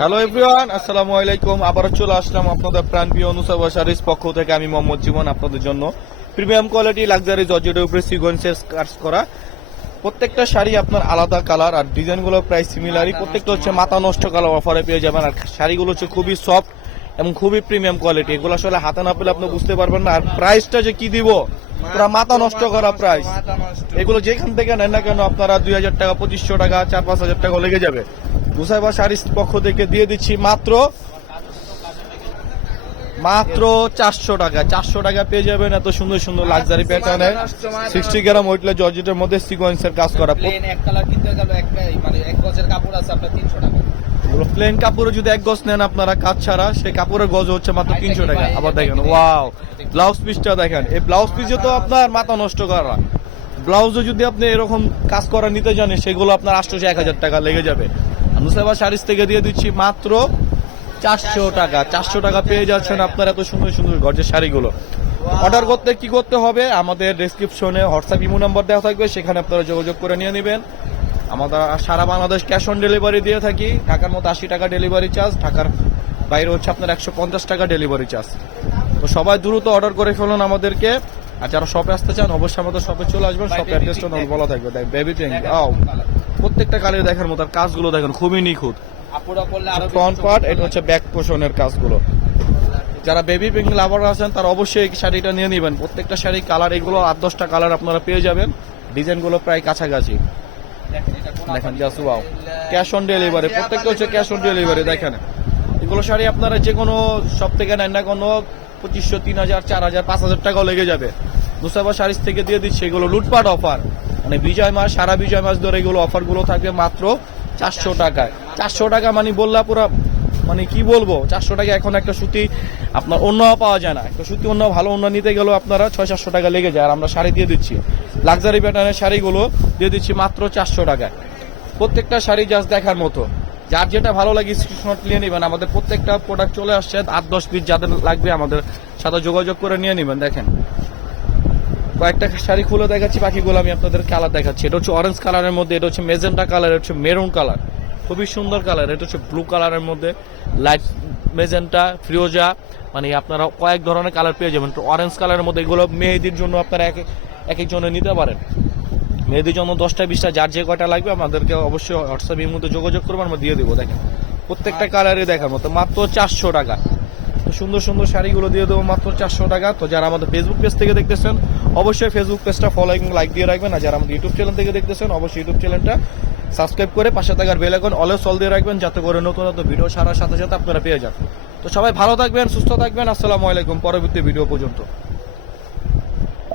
Hello everyone, আসসালামু আলাইকুম। আবারও চলে আসলাম আপনাদের প্রাণপ্রিয় নুসাইবা শাড়ির পক্ষ থেকে। আমি মোহাম্মদ জীবন আপনাদের জন্য প্রিমিয়াম কোয়ালিটি লাক্সারি জর্জেটের উপরে সিকোয়েন্সের কাজ করা প্রত্যেকটা শাড়ি আপনার আলাদা কালার আর ডিজাইনগুলো প্রায় সিমিলারই। প্রত্যেকটা হচ্ছে মাথা নষ্ট কালার অফারে পেয়ে যাবেন। আর শাড়িগুলো হচ্ছে খুবই সফট এবং খুবই প্রিমিয়াম কোয়ালিটি। এগুলো আসলে হাতে না পেলে আপনি বুঝতে পারবেন না। আর প্রাইসটা যে কি দিব, পুরো মাথা নষ্ট করা প্রাইস। এগুলো যেখান থেকে নেন না কেন আপনারা 2000 টাকা, 2500 টাকা, 4-5 হাজার টাকা লেগে যাবে। নুসাইবা শাড়ির পক্ষ থেকে দিয়ে দিচ্ছি মাত্র 400 টাকা। 400 টাকা পেয়ে যাবেন এত সুন্দর সুন্দর লাক্সারি প্যাটার্নের 60 গ্রাম ওয়েটলে জর্জেটের মধ্যে সিকোয়েন্সের কাজ করা। প্লেন কাপড়ে যদি এক গজ নেন আপনারা কাজ ছাড়া, সেই কাপড়ের গজ হচ্ছে মাত্র 300 টাকা। আবার দেখেন ওয়াও, ব্লাউজ পিসটা দেখেন। এই ব্লাউজ পিসে তো আপনার মাথা নষ্ট করা। ব্লাউজও যদি আপনি এরকম কাজ করা নিতে জানেন, সেগুলো আপনার 800-1000 টাকা লেগে যাবে। নুসাইবা শাড়িজ থেকে দিয়ে দিচ্ছি মাত্র 400 টাকা। 400 টাকা পেয়ে যাচ্ছেন আপনার এত সুন্দর সুন্দর গর্জের শাড়িগুলো। অর্ডার করতে কি করতে হবে, আমাদের ডেসক্রিপশনে হোয়াটসঅ্যাপ ইমো নাম্বার দেওয়া থাকবে, সেখানে আপনারা যোগাযোগ করে নিয়ে নেবেন। আমাদের সারা বাংলাদেশ ক্যাশ অন ডেলিভারি দিয়ে থাকি। ঢাকার মধ্যে 80 টাকা ডেলিভারি চার্জ, ঢাকার বাইরে হচ্ছে আপনার 150 টাকা ডেলিভারি চার্জ। তো সবাই দ্রুত অর্ডার করে ফেলুন আমাদেরকে। আর যারা শপে আসতে চান অবশ্যই আমাদের শপে চলে আসবেন। শপে অ্যাড্রেসটা বলা থাকবে। বেবি পিঙ্ক, প্রত্যেকটা কালার দেখার মতো। আর কাজগুলো দেখেন খুবই নিখুঁত। ফ্রন্ট পার্ট, এটা হচ্ছে ব্যাক পোর্শনের কাজগুলো। যারা বেবি পিঙ্ক লাভার আছেন তারা অবশ্যই এই শাড়িটা নিয়ে নেবেন। প্রত্যেকটা শাড়ি কালার, এগুলো 8-10টা কালার আপনারা পেয়ে যাবেন। ডিজাইনগুলো প্রায় কাছাকাছি। দেখেন just wow, cash on delivery. প্রত্যেকটা হচ্ছে ক্যাশ অন ডেলিভারি। দেখেন এগুলো শাড়ি আপনারা যে কোনো সব থেকে নেন না কোনো 2500, 3000, 4000, 5000 টাকাও লেগে যাবে। নুসাইবা শাড়িজ থেকে দিয়ে দিচ্ছে এগুলো লুটপাট অফার। মানে বিজয় মাস, সারা বিজয় মাস ধরে এগুলো অফারগুলো থাকবে মাত্র 400 টাকায়। 400 টাকা মানে বললা পুরো, মানে কি বলবো, 400 টাকা এখন একটা সুতি আপনার অন্য পাওয়া যায় না। একটা সুতি অন্য ভালো অন্য নিতে গেলেও আপনারা 600-700 টাকা লেগে যায়। আর আমরা শাড়ি দিয়ে দিচ্ছি লাক্সারি প্যাটার্নের শাড়িগুলো দিয়ে দিচ্ছি মাত্র 400 টাকায়। প্রত্যেকটা শাড়ি জাস্ট দেখার মতো। যার যেটা ভালো লাগে স্ক্রিনশট নিয়ে নেবেন। আমাদের প্রত্যেকটা প্রোডাক্ট চলে আসছে 8-10 পিস, যাদের লাগবে আমাদের সাথে যোগাযোগ করে নিয়ে নেবেন। দেখেন কয়েকটা শাড়ি খুলে দেখাচ্ছি, বাকিগুলো আমি আপনাদের কালার দেখাচ্ছি। এটা হচ্ছে অরেঞ্জ কালারের মধ্যে, এটা হচ্ছে মেজেন্টা কালার, এটা হচ্ছে মেরুন কালার, খুবই সুন্দর কালার। এটা হচ্ছে ব্লু কালারের মধ্যে লাইট মেজেন্টা, ফিরোজা, মানে আপনারা কয়েক ধরনের কালার পেয়ে যাবেন। অরেঞ্জ কালারের মধ্যে এগুলো মেহেদির জন্য আপনারা এক একজনে নিতে পারেন। মেহেদির জন্য 10টা-20টা, যার যে কয়টা লাগবে আমাদেরকে অবশ্যই হোয়াটসঅ্যাপের মধ্যে যোগাযোগ করবেন, আমরা দিয়ে দেবো। দেখেন প্রত্যেকটা কালারই দেখার মতো মাত্র 400 টাকা। সুন্দর সুন্দর শাড়িগুলো দিয়ে দেবো মাত্র 400 টাকা। তো যারা আমাদের ফেসবুক পেজ থেকে দেখতেছেন অবশ্যই ফেসবুক পেজটা ফলো এবং লাইক দিয়ে রাখবেন। আর যারা আমাদের ইউটিউব চ্যানেল থেকে দেখতেছেন অবশ্যই ইউটিউব চ্যানেলটা সাবস্ক্রাইব করে পাশে থাকার বেল আইকন অলওয়েজ অল দিয়ে রাখবেন, যাতে করে নতুন নতুন ভিডিও ছাড়ার সাথে সাথে আপনারা পেয়ে যান। তো সবাই ভালো থাকবেন, সুস্থ থাকবেন। আসসালামু আলাইকুম। পরবর্তী ভিডিও পর্যন্ত।